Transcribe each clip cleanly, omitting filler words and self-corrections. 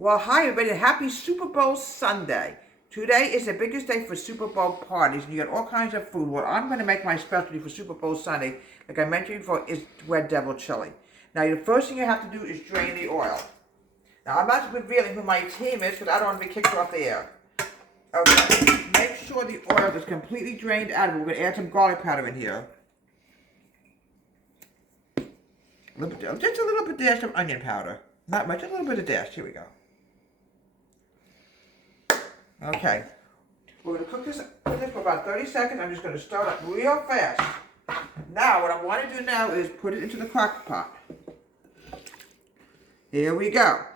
Well, hi everybody, happy Super Bowl Sunday. Today is the biggest day for Super Bowl parties, and you get all kinds of food. What I'm going to make my specialty for Super Bowl Sunday, like I mentioned before, is Red Devil chili. Now, the first thing you have to do is drain the oil. Now, I'm not revealing who my team is because I don't want to be kicked off the air. Okay, make sure the oil is completely drained out of it. We're going to add some garlic powder in here. Just a little bit dash of onion powder. Not much, just a little bit of dash. Here we go. Okay, we're going to cook this for about 30 seconds. I'm just going to stir it up real fast. Now, what I want to do now is put it into the crock pot. Here we go.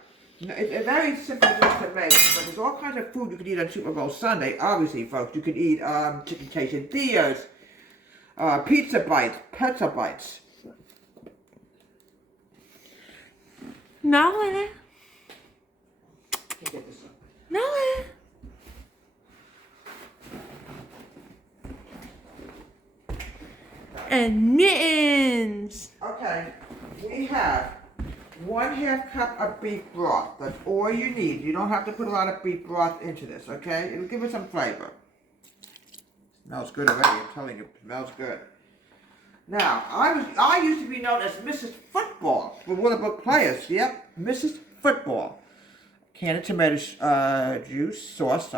It's very simple dish to make, but there's all kinds of food you can eat on Super Bowl Sunday. Obviously, folks, you can eat chicken quesadillas, pizza bites, pretzel bites. No, Get this up. no. And mittens. Okay, we have 1/2 cup of beef broth. That's all you need. You don't have to put a lot of beef broth into this, okay? It'll give it some flavor. Smells good already, I'm telling you, it smells good. Now, I used to be known as Mrs. Football for Willowbrook players. Yep, Mrs. Football. Can of tomato sauce,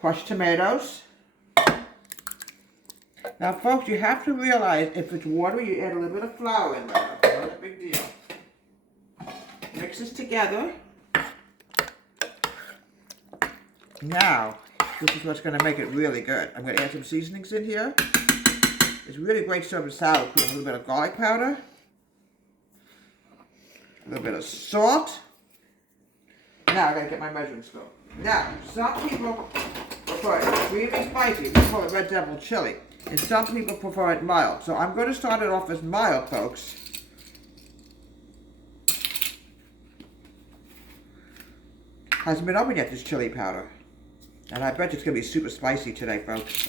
crushed tomatoes. Now, folks, you have to realize if it's water, you add a little bit of flour in there. Not a big deal. Mix this together. Now, this is what's going to make it really good. I'm going to add some seasonings in here. It's really great serving sour cream. A little bit of garlic powder. A little bit of salt. Now, I got to get my measuring spoon. Now, some people prefer it extremely spicy. We call it Red Devil chili. And some people prefer it mild. So I'm going to start it off as mild, folks. Hasn't been opened yet, this chili powder. And I bet it's going to be super spicy today, folks.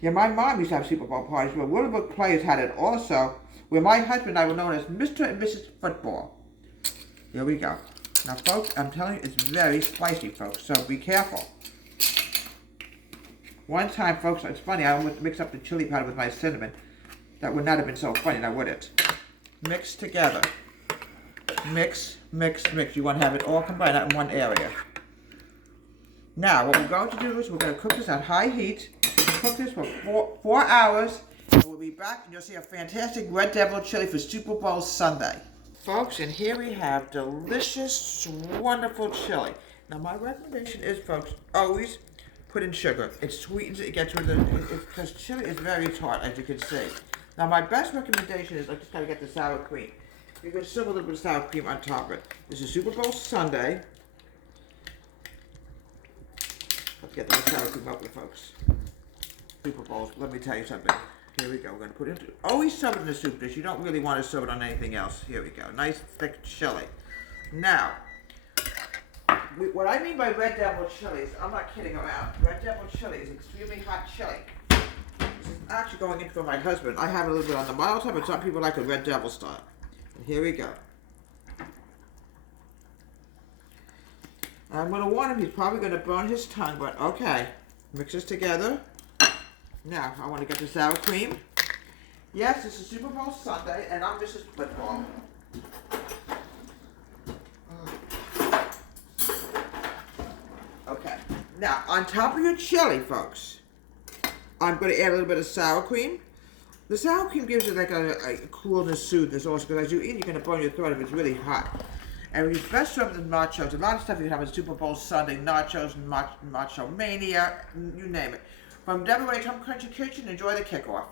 Yeah, my mom used to have Super Bowl parties where Willowbrook players had it also, where my husband and I were known as Mr. and Mrs. Football. Here we go. Now, folks, I'm telling you, it's very spicy, folks, so be careful. One time, folks, it's funny, I almost mixed up the chili powder with my cinnamon. That would not have been so funny, now would it? Mix together. Mix, mix, mix. You want to have it all combined out in one area. Now, what we're going to do is we're going to cook this at high heat. Cook this for 4 hours. And we'll be back and you'll see a fantastic Red Devil chili for Super Bowl Sunday. Folks, and here we have delicious, wonderful chili. Now, my recommendation is, folks, always put in sugar. It sweetens it, gets rid of it, because chili is very tart, as you can see. Now, my best recommendation is I just gotta get the sour cream. You can serve a little bit of sour cream on top of it. This is Super Bowl Sunday. Let's get the sour cream open, folks. Super Bowls, let me tell you something. Here we go. We're gonna put it into. Always serve it in a soup dish. You don't really want to serve it on anything else. Here we go. Nice thick chili. Now, what I mean by Red Devil chili is, I'm not kidding around. Red Devil chili is extremely hot chili. This is actually going in for my husband. I have a little bit on the mild side, but some people like the Red Devil style. And here we go. I'm going to warn him, he's probably going to burn his tongue, but okay. Mix this together. Now, I want to get the sour cream. Yes, this is Super Bowl Sunday, and I'm Mrs. Football. Okay. Now, on top of your chili, folks, I'm going to add a little bit of sour cream. The sour cream gives it like a coolness, soothness also, because as you eat, you're going to burn your throat if it's really hot. And it's best served with nachos. A lot of stuff you can have on Super Bowl Sunday, nachos, Nacho Mania, you name it. From Deborah Ray's Home Country Kitchen, enjoy the kickoff.